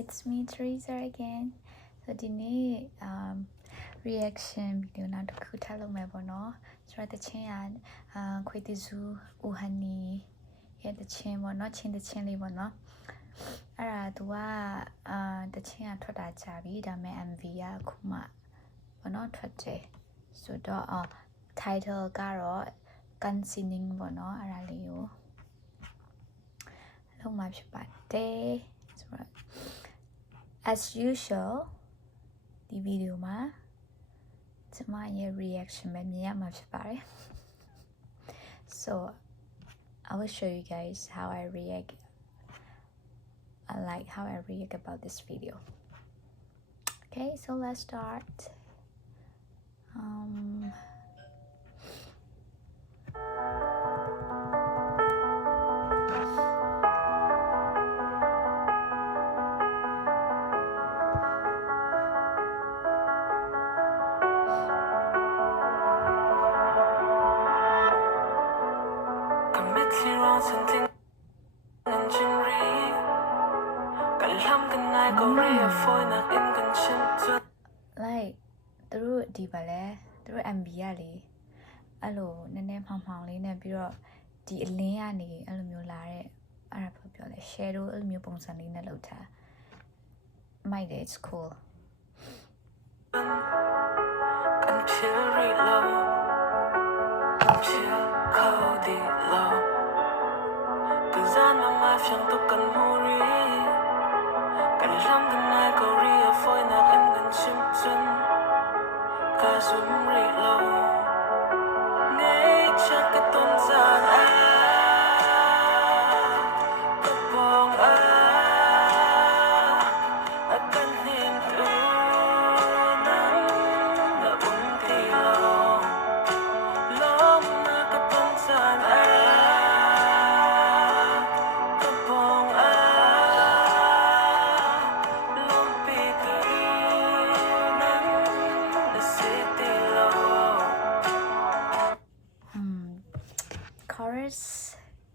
It's me Teresa again. So today reaction video na to talo me bono. So the chin kwiti zu uhani ya the chin bono chin the chin li bono. Ara tuwa the chin thoda chabi da me MV ya kuma bono thote. So do title karo concealing bono ara liyo. Long my birthday. As usual, the video ma to my reaction so I will show you guys how I react. I like how I react about this video. Okay, so let's start. Like through the ballet, through MBA, allo, nene pang li ne biro the liani alumulare Arab popular shadow alumupongsanina lota. My day it's cool.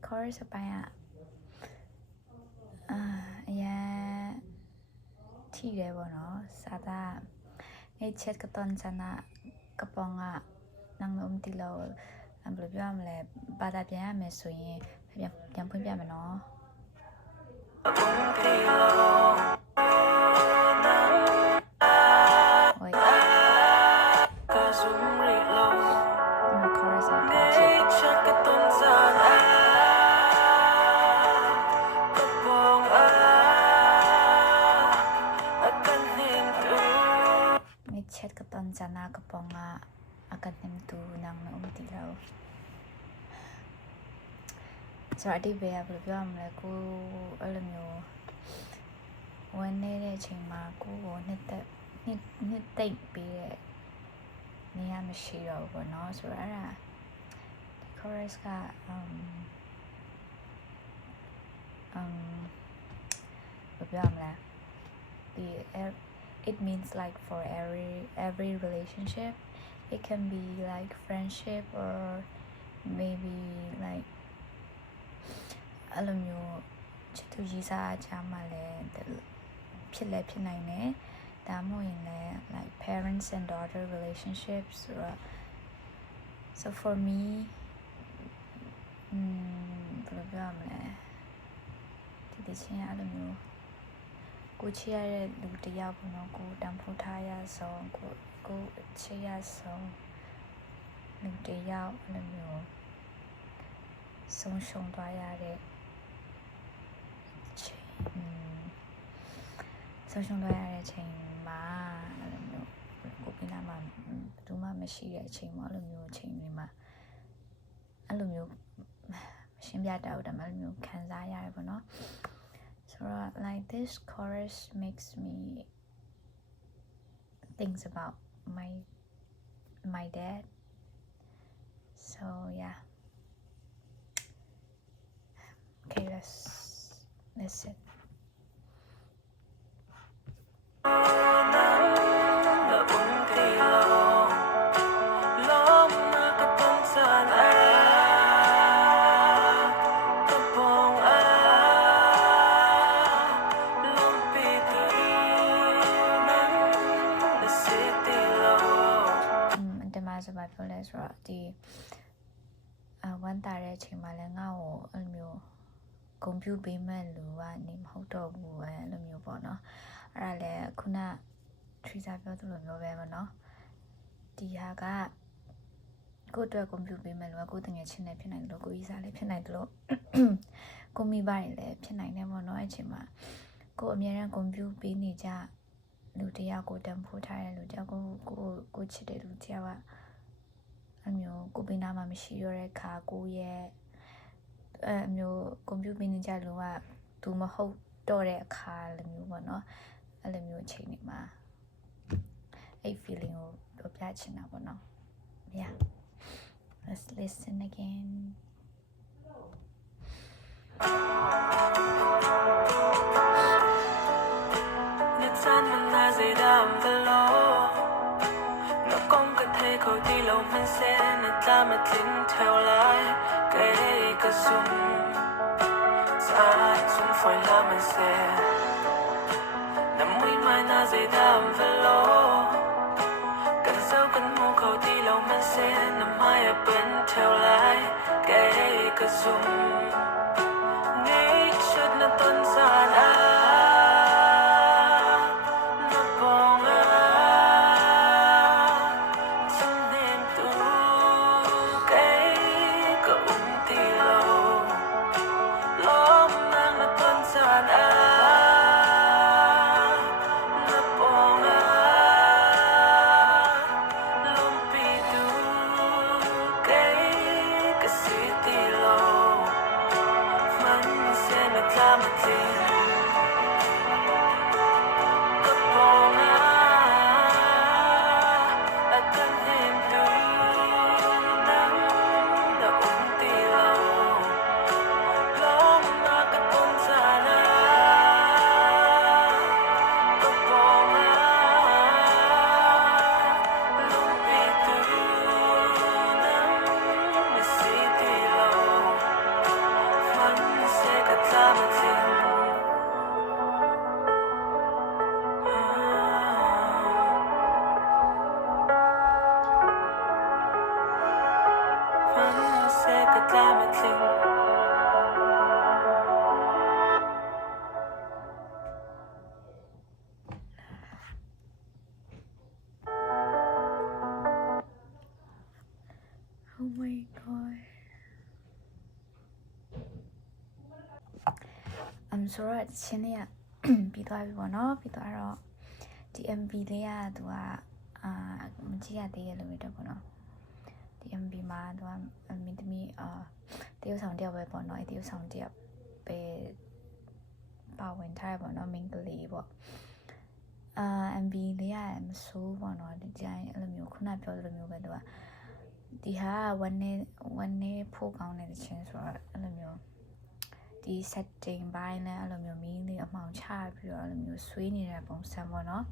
Chorus apa ya? Ya, tiga bono. Sada, ngechat keton sana keponga nang tilo. Belum jam le, pada dia mesuin, yang pun dia meno. Chat keton sana keponga akan tentu nang tilo. So I did be able to like go alumio one day ching ma go need take be near machine over no so the chorus got it means like for every relationship. It can be like friendship or maybe like alumio chitu jisa chamale phile phinaine da mo yin le like parents and daughter relationships so for me the chin alumioကိုချရတဲ့လူတယောက်ကတော့ကိုတန်ဖိုးထားရဆုံးကိုချရဆုံးလူတယောက်အဲ့လိုမျိုးဆုံးရှုံးသွားရတဲ့ချိန်မှာအဲ့လိုမျိုးကိုပြနာမှာဘယ်သူမှမရှိတဲ့အချိန်မှာအဲ့လိုမျိုးအချိန်တွေမှာအဲ့လိုမျိုးရှင်းပြတာတော့အဲ့လိုမျိုးခံစားရတယ်ပေါ့နော်So like this chorus makes me think about my dad. So yeah. Okay, let's listen. Be ဂုံပြူပေးမဲ့လူကနေမဟုတ်တော့ဘူးပဲအဲ့လိုမျိုးပေါ့နော်အဲ့ဒါလည်းခုနထရီစာပြောသလိုမျိုးပဲပေါ့နော်ဒီဟာကကိုယ့်အတွက်ဂုံပြူပေးမဲ့လူကကိုယ်တငယ်ချင်းနဲ့ဖြစ်နိုင်တယ်လို့ကိုကြီးစားလည်းဖြစ်နိုင်တယ်လို့ကိုမိဘတွေလည်းဖြစ်နိုင်တယ်ပေါ့နော်အဲ့ချိန်မှာကိုအမြဲတမ်းဂုံပြူပေးနေကြလူတယောက်ကိုတန်ဖိုးထားတဲ့လူတယောက်ကိုချစ်တဲ့လူတယောက်ကအမျိုးကိုပင်နာမှာမရှိရတဲ့ခါကိုရဲ့အမျိုးကွန်ပျူတာနေကြလူကသူမဟုတ်တော့တဲ့အခါလိုမျိုးပေါ့နော်အဲ့လိုမျိုးအချိန်တွေမှာအဲ့ feeling ကိုပြောပြချင်တာပေါ့နော် yeah let's listen again nó không cần thấy khẩu đi lâu mình sẽ nè ta mà tin theo lại cái cơ sung xa chung phải là mình sẽ nằm mũi mai na dây đam về lô cần sâu cần mong khẩu đi lâu mình sẽ nằm hai ở bên theo lại cái cơ sung nghĩ chút nó tuân ra đã Oh my god I'm sorry ချင်းလေးကပြီးသွားပြီပေါ့နော်ပြီးသွားတော့ဒီ MV လေးကသူကမကြည့်ရသေးရလို့ပဲတော့ပေါ့နော်ဒီ MV မှာသူကမင်းသမီးတရုတ်ဆောင်တယောက်ပဲပေါ့နော်အဲတရုတ်ဆောင်တယောက်ပဲပါဝင်ထားရပေါ့နော်မင်းကလေးပေါ့MV လေးကမဆိုးပေါ့နော်ဒီကြိုင်အဲ့လိုမျိုးခုနပြောသလိုမျိုးပဲသူကဒီဟာone day ဖို့ကောင်းတဲ့ချင်းဆိုတော့အဲ့လိုမျိုးဒီ setting ဘိုင်းနဲ့အဲ့လိုမျိုးမီးလေးအမှောင်ချပြီးတော့အဲ့လိုမျိုးဆွေးနေတဲ့ပုံစံပေါ့နော်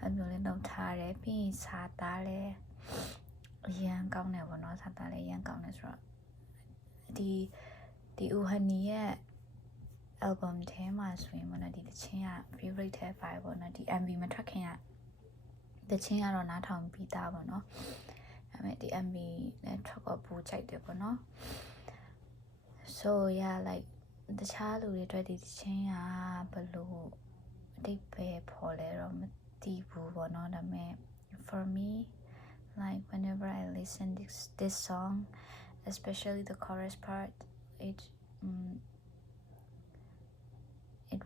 အဲ့လိုလေးလုပ်ထားတယ်ပြီးရင်စာသားလည်းအရန်ကောင်းတယ်ပေါ့နော်စာသားလည်းအရန်ကောင်းတယ်ဆိုတော့ဒီဦးဟနီရဲ့ album ထဲမှာဆိုရင်ပေါ့နော်ဒီတချင်းက favorite ထဲပါပေါ့နော်ဒီ MV မထွက်ခင်ကတချင်းကတော့နားထောင်ပြီးသားပေါ့နော်ဒါပေမဲ့ဒီ MV နဲ့ထွက်တော့ပူကြိုက်တယ်ပေါ့နော် so yeah like တခြားလူတွေအတွက်ဒီချင်းကဘယ်လိုအတိတ်ပဲပေါ်လဲတော့မသိဘူးပေါ့နော်ဒါပေမဲ့ for me like whenever I listen this song especially the chorus part it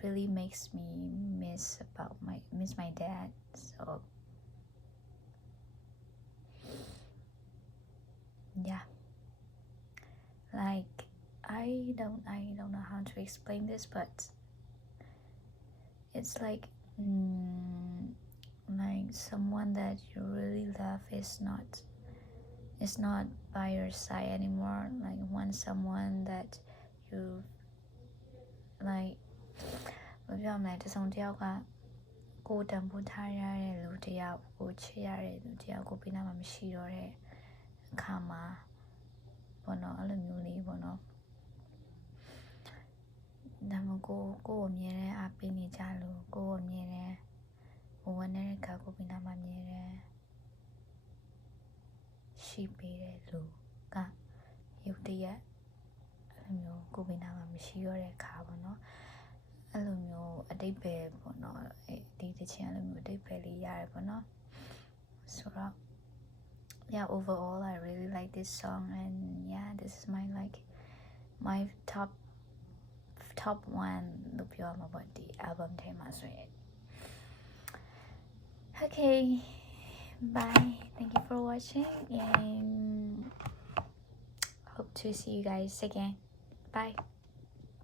really makes me miss my dad so yeah like I don't know how to explain this but it's like someone that you really love is not by your side anymore like want someone that you like မပြောမလဲတစုံတစ်ယောက်ကကိုတန်ဖိုးထားရတဲ့လူတစ်ယောက်ကိုချစ်ရတဲ့လူတစ်ယောက်ကိုပြနာမှာမရှိတော့တဲ့အခါမှာဘောနော်အဲ့လိုမျိုးလေးဘောနော်ဒါမှကိုအမြဲတမ်းအားပေးနေကြလို့ကိုအမြဲတမ်းဝမ်းနေတဲ့ခါကိုပြနာမှာမြဲတမ်းရှိပေးတဲ့လူကရုတ်တရက်အဲ့လိုမျိုး ကိုယ်ပင်နာမှာမရှိရတဲ့ခါပေါ့နော်အဲ့လိုမျိုးအတိတ်ပဲပေါ့နော်ဒီတချင်အဲ့လိုမျိုးအတိတ်ပဲလေးရတယ်ပေါ့နော်ဆိုတော့ yeah overall I really like this song and yeah this is my top one လို့ပြောမှာပေါ့ဒီ album ထဲမှာဆိုရင် okay bye thank you for watching and hope to see you guys again bye